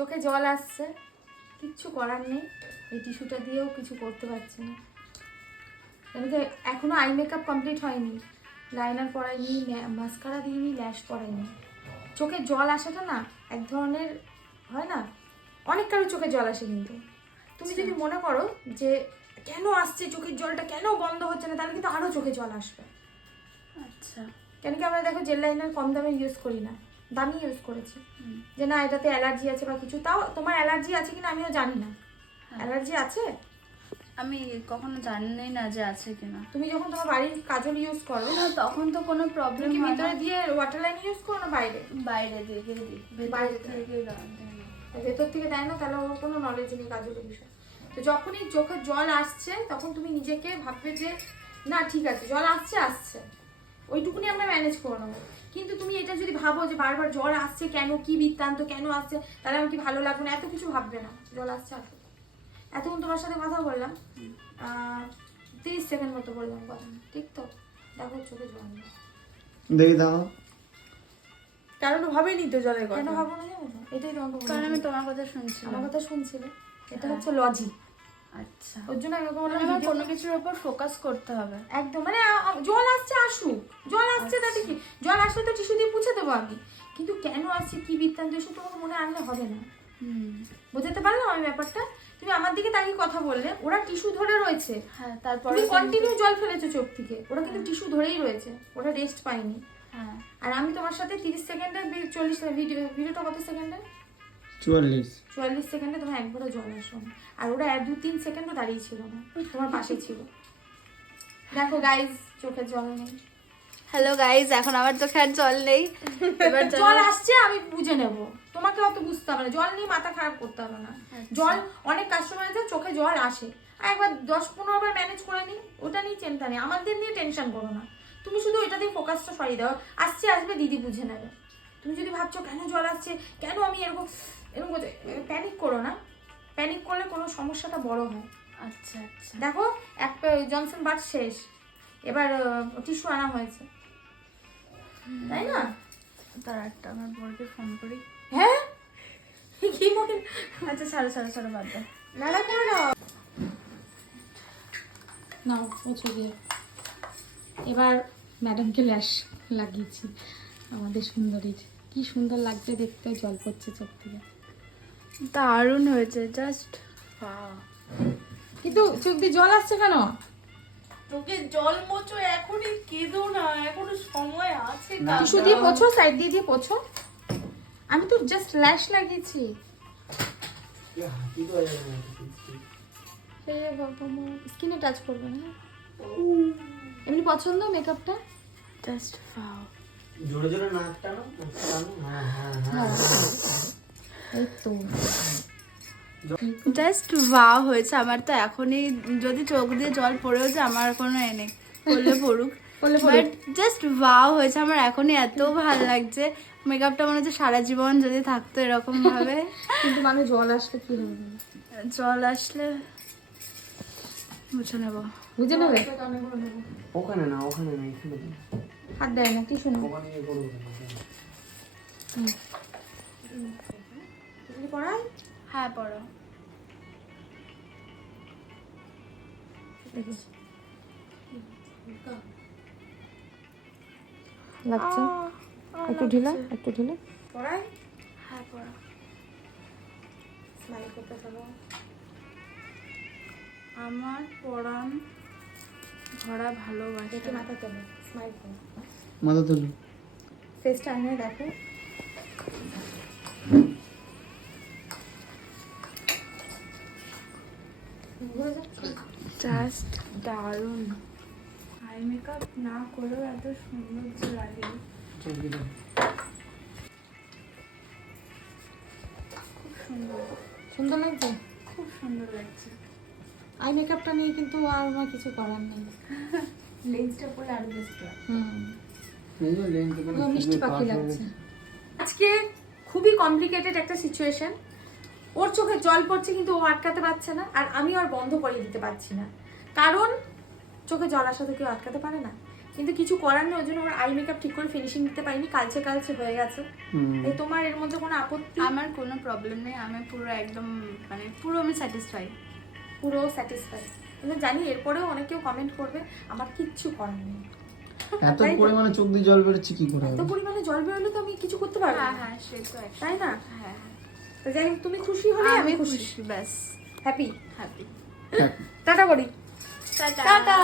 চোখে জল আসছে। কিচ্ছু করার নেই। এই টিস্যুটা দিয়েও কিছু করতে পারছি না। এমনিতে এখনও আই মেকআপ কমপ্লিট হয়নি। লাইনার পরাইনি মাস্কারা দিইনি ল্যাশ পরাইনি। চোখে জল আসাটা না এক ধরনের হয় না? অনেক কারও চোখে জল আসে কিন্তু। তুমি যদি মনে করো যে কেন আসছে চোখের জলটা কেন বন্ধ হচ্ছে না তাহলে কিন্তু আরও চোখে জল আসবে। আচ্ছা। কেন কি আমরা দেখো জেল লাইনার কম দামে ইউজ করি না। দামি ইউজ করেছি। যে না এটাতে অ্যালার্জি আছে বা কিছু তাও তোমার অ্যালার্জি আছে কিনা আমিও জানি না। অ্যালার্জি আছে? আমি কখনো জানি না যে আছে কিনা। তুমি যখন তোমার বাড়ির কাজল ইউজ করো না তখন তো কোনো প্রবলেম কি হয় ভিতরে দিয়ে ওয়াটার লাইন ইউজ করো না বাইরে? বাইরে দিকে দিই। বাইরে থেকে দেয় না। ভেতর থেকে দেয় না তাহলে ওর কোনো নলেজ নেই কাজলের বিষয়। তো যখনই চোখে জল আসছে তখন তুমি নিজেকে ভাববে যে না ঠিক আছে জল আসছে আসছে। ওইটুকুনি আমরা ম্যানেজ করে নেব। কিন্তু তুমি এটা যদি ভাবো যে বারবার জল আসছে কেন কি বৃত্তান্ত কেন আসছে তাহলে আমার কি ভালো লাগবে না? এত কিছু ভাববে না। জল আসছে আসবে এতক্ষণ তোমার সাথে কথা বললাম। আহ, তিরিশ সেকেন্ড মতো বললাম কথা। ঠিক তো? দেখো চোখে জল। দেখি দাও। কারণ ভাবেনি তো জলের কেন কথা? ভাবো না জানো? এটাই তোমাকে কারণ আমি তোমার কথা শুনছি আমার কথা শুনছিলে। এটা হচ্ছে লজিক আচ্ছা। ওর জন্য আমি বললাম আমার কোনো কিছুর উপর ফোকাস করতে হবে। একদম মানে জল আসছে আসুক। জল আসছে তাতে কি? জল আসলে তো টিস্যু দিয়ে পুছে দেবো আমি। কিন্তু কেন আসছে? কি বৃত্তান্ত? এসব তোমাকে মনে আনলে হবে না। হুম। বুঝতে পারলাম আমি ব্যাপারটা? তুমি আমার দিকে তাকিয়ে কথা বললে ওরা টিস্যু ধরে রয়েছে। হ্যাঁ তারপর তুমি কন্টিনিউ জল ফেলেছো চোখ থেকে। ওরা কিন্তু টিস্যু ধরেই রয়েছে। ওরা রেস্ট পায়নি। হ্যাঁ। আর আমি তোমার সাথে তিরিশ সেকেন্ডের চল্লিশ ভিডিও ভিডিওটা কত সেকেন্ডে চুয়াল্লিশ। চুয়াল্লিশ সেকেন্ডে তোমার একবারও জল আসো না। আর ওরা এক দু তিন সেকেন্ডও দাঁড়িয়ে ছিল না। তোমার পাশে ছিল। দেখো গাইজ চোখে জল নেই। হ্যালো গাইজ এখন আমার চোখে আর জল নেই। এবার জল জল আসছে আমি বুঝে নেব। তোমাকে অত বুঝতে হবে না। জল নিয়ে মাথা খারাপ করতে হবে না। জল অনেক কাস্টমার আছে চোখে জল আসে। আর একবার দশ পনেরো বার ম্যানেজ করে নি ওটা নিয়ে চিন্তা নেই। আমাদের নিয়ে টেনশন করো না। তুমি শুধু এটা দিয়ে ফোকাসটা সরিয়ে দাও। আসছে আসবে দিদি বুঝে নেবে। তুমি যদি ভাবছ কেন জল আসছে কেন আমি এরকম এরকম প্যানিক করো না। প্যানিক করলে কোনো সমস্যাটা বড় হয়। আচ্ছা আচ্ছা। দেখো এক জনসন বাট শেষ। এবার টিস্যু আনা হয়েছে। তাই না? তার একটা আমার বরকে ফোন করি। হ্যাঁ? কি মনে আচ্ছা ছাড়ো ছাড়ো ছাড়ো বাদ দাও। নাড়া করে নাও? নাও মুছে দিয়ে এবার ম্যাডামকে ল্যাশ লাগিয়েছি। আমাদের সুন্দরীর কি সুন্দর লাগছে দেখতে জল পড়ছে চোখ থেকে। দারুণ হয়েছে জাস্ট কিন্তু চোখ দিয়ে জল আসছে কেন? তোকে জল মোচো এখনই কেঁদো না এখনও সময় আছে টিস্যু দিয়ে পোছো সাইড দিয়ে দিয়ে পোছো। আমি তো জাস্ট ল্যাশ লাগিয়েছি। হে বাবা মা স্কিনে টাচ করবে না? এমনি পছন্দ মেকআপটা জাস্ট ফাও জোরে জোরে নাক টানো নাক টানো? হ্যাঁ হ্যাঁ। হ্যাঁ। এই তো। জাস্ট ওয়াও হয়েছে আমার তো এখনই যদি চোখ দিয়ে জল পড়েও যে আমার কোনো এ নেই পড়লে পড়ুক। বাট জাস্ট ওয়াও হয়েছে আমার এখনই এত ভালো লাগছে। মেকআপটা মনে হচ্ছে সারা জীবন যদি থাকতো এরকম ভাবে কিন্তু মানে জল আসলে কি হবে? জল আসলে বুঝে নেব। বুঝে নেবে? ওখানে না ওখানে না এখানে হাত দেয় না টিস্যু না ওখানে ইয়ে করব না। পড়াই হ্যাঁ পড়ো। লাগছে? একটু ঢিলা একটু ঢিলা। পড়াই? হ্যাঁ পড়ো। স্মাইল করতে থাকো। আমার পড়ান ভরা ভালোবাসা। মাথা তোলো স্মাইল করো। মাথা তুলো। ফেসটা আয়নায় দেখো। জাস্ট দারুণ। আই মেকআপ না করেও এত সুন্দর যে লাগে। খুব সুন্দর। সুন্দর লাগছে? খুব সুন্দর লাগছে। আই মেকআপটা নিয়ে কিন্তু আর আমার কিছু করার নেই। লেন্সটা পরে আরও বেস্ট হুম। মিষ্টি পাখি লাগছে। আজকে খুবই কমপ্লিকেটেড একটা সিচুয়েশন ওর চোখে জল পড়ছে কিন্তু ও আটকাতে পারছে না আর আমি আর বন্ধ করিয়ে দিতে পারছি না। কারণ চোখে জল আসা তো কেউ আটকাতে পারে না। কিন্তু কিছু করার নেই ওই জন্য ওর আই মেকআপ ঠিক করে ফিনিশিং দিতে পারিনি কালচে কালচে হয়ে গেছে। এই তোমার এর মধ্যে কোনো আপত্তি? আমার কোনো প্রবলেম নেই আমি পুরো একদম মানে পুরো আমি স্যাটিসফাই পুরো স্যাটিসফাই কিন্তু জানি এরপরেও অনেকেও কমেন্ট করবে আমার কিচ্ছু করার নেই। এত তো? পরিমাণে চোখ দিয়ে জল বেরোচ্ছে কি করে এত পরিমাণে জল বেরোলে তো আমি কিছু করতে পারব হ্যাঁ না। হ্যাঁ সে তো তাই না? হ্যাঁ। তো যাই হোক তুমি খুশি হলে আমি খুশি। ব্যাস। হ্যাপি হ্যাপি হ্যাঁ। টাটা করি। টাটা।